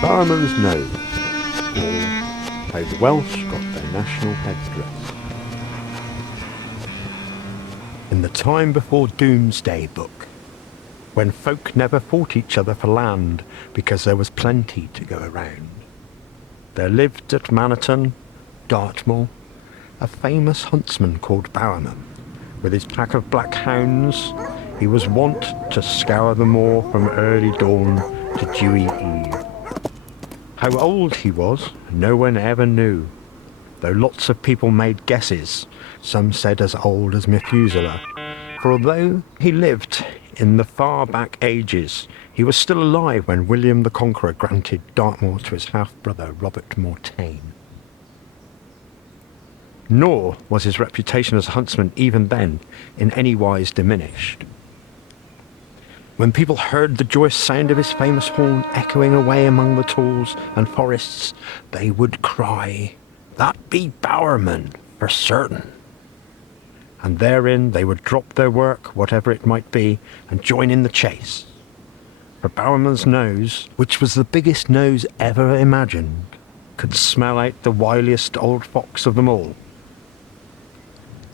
Bowerman's Nose, or how the Welsh got their national headdress. In the time before Doomsday Book, when folk never fought each other for land because there was plenty to go around, there lived at Maniton, Dartmoor, a famous huntsman called Bowerman. With his pack of black hounds, he was wont to scour the moor from early dawn to dewy eve. How old he was, no one ever knew, though lots of people made guesses. Some said as old as Methuselah, for although he lived in the far back ages, he was still alive when William the Conqueror granted Dartmoor to his half-brother Robert Mortain. Nor was his reputation as a huntsman even then in any wise diminished. When people heard the joyous sound of his famous horn echoing away among the talls and forests, they would cry, "That be Bowerman, for certain." And therein they would drop their work, whatever it might be, and join in the chase. For Bowerman's nose, which was the biggest nose ever imagined, could smell out the wiliest old fox of them all.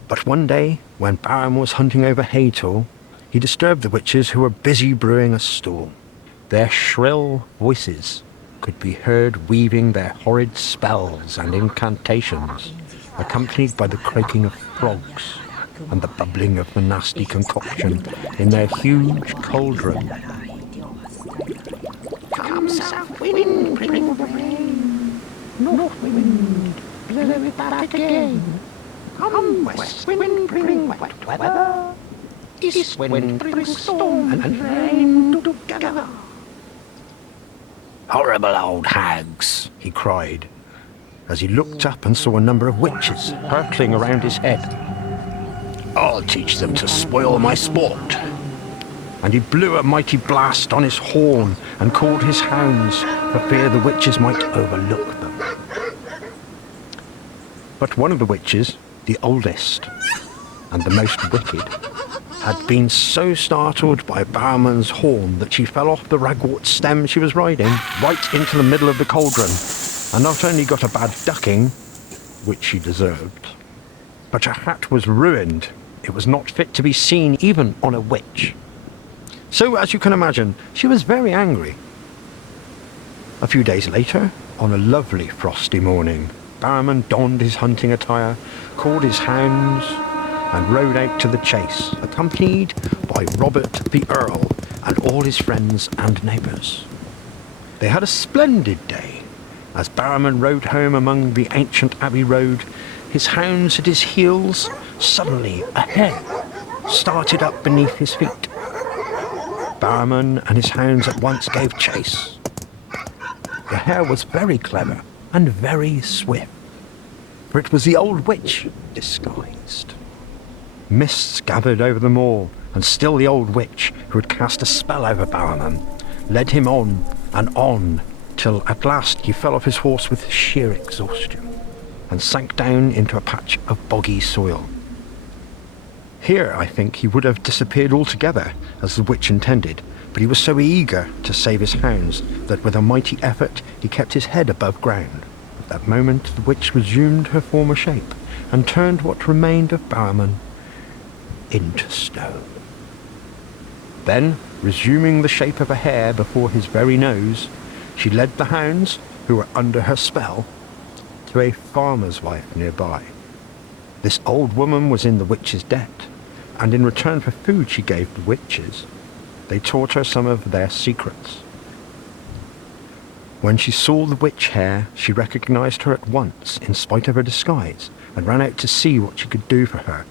But one day, when Bowerman was hunting over Haytall, he disturbed the witches who were busy brewing a stool. Their shrill voices could be heard weaving their horrid spells and incantations, accompanied by the croaking of frogs and the bubbling of the nasty concoction in their huge cauldron. Come, south wind, bring the rain. North wind, blow it back again. Come, west wind, bring wet weather. East wind, bring storm and rain together. "Horrible old hags," he cried, as he looked up and saw a number of witches hurtling around his head. "I'll teach them to spoil my sport." And he blew a mighty blast on his horn and called his hounds for fear the witches might overlook them. But one of the witches, the oldest and the most wicked, had been so startled by Bowerman's horn that she fell off the ragwort stem she was riding right into the middle of the cauldron, and not only got a bad ducking, which she deserved, but her hat was ruined. It was not fit to be seen even on a witch. So, as you can imagine, she was very angry. A few days later, on a lovely frosty morning, Bowerman donned his hunting attire, called his hounds, and rode out to the chase, accompanied by Robert the Earl and all his friends and neighbours. They had a splendid day. As Bowerman rode home among the ancient Abbey Road, his hounds at his heels, suddenly a hare started up beneath his feet. Bowerman and his hounds at once gave chase. The hare was very clever and very swift, for it was the old witch disguised. Mists gathered over them all, and still the old witch, who had cast a spell over Bowerman, led him on, till at last he fell off his horse with sheer exhaustion, and sank down into a patch of boggy soil. Here, I think, he would have disappeared altogether, as the witch intended, but he was so eager to save his hounds that with a mighty effort he kept his head above ground. At that moment the witch resumed her former shape, and turned what remained of Bowerman into stone. Then, resuming the shape of a hare before his very nose, she led the hounds, who were under her spell, to a farmer's wife nearby. This old woman was in the witch's debt, and in return for food she gave the witches, they taught her some of their secrets. When she saw the witch hare, she recognized her at once, in spite of her disguise, and ran out to see what she could do for her.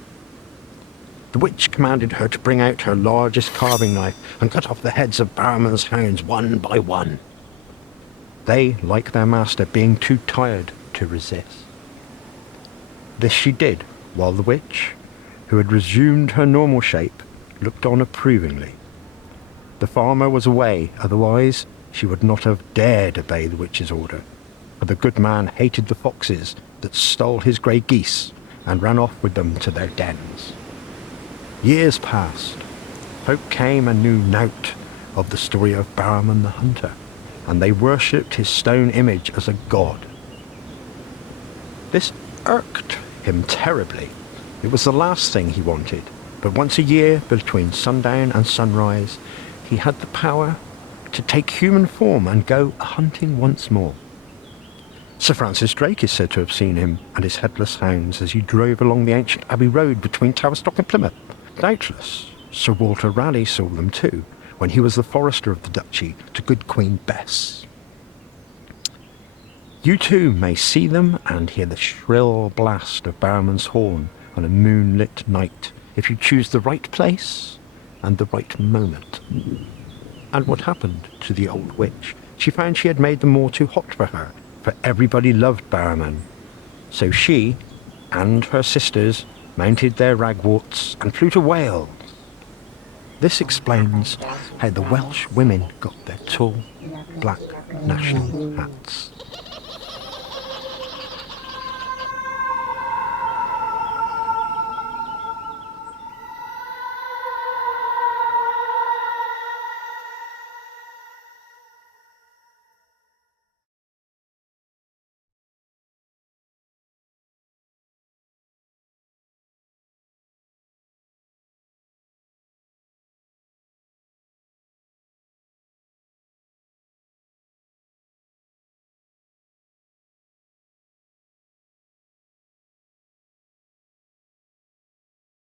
The witch commanded her to bring out her largest carving knife and cut off the heads of Bowerman's hounds one by one, they, like their master, being too tired to resist. This she did, while the witch, who had resumed her normal shape, looked on approvingly. The farmer was away, otherwise she would not have dared obey the witch's order, for the good man hated the foxes that stole his grey geese and ran off with them to their dens. Years passed. Folk came and knew naught of the story of Bowerman the hunter, and they worshipped his stone image as a god. This irked him terribly. It was the last thing he wanted, but once a year, between sundown and sunrise, he had the power to take human form and go hunting once more. Sir Francis Drake is said to have seen him and his headless hounds as he drove along the ancient Abbey Road between Tavistock and Plymouth. Doubtless, Sir Walter Raleigh saw them too, when he was the forester of the duchy to good Queen Bess. You too may see them and hear the shrill blast of Bowerman's horn on a moonlit night, if you choose the right place and the right moment. And what happened to the old witch? She found she had made the moor too hot for her, for everybody loved Bowerman. So she and her sisters mounted their ragworts and flew to Wales. This explains how the Welsh women got their tall, black national hats.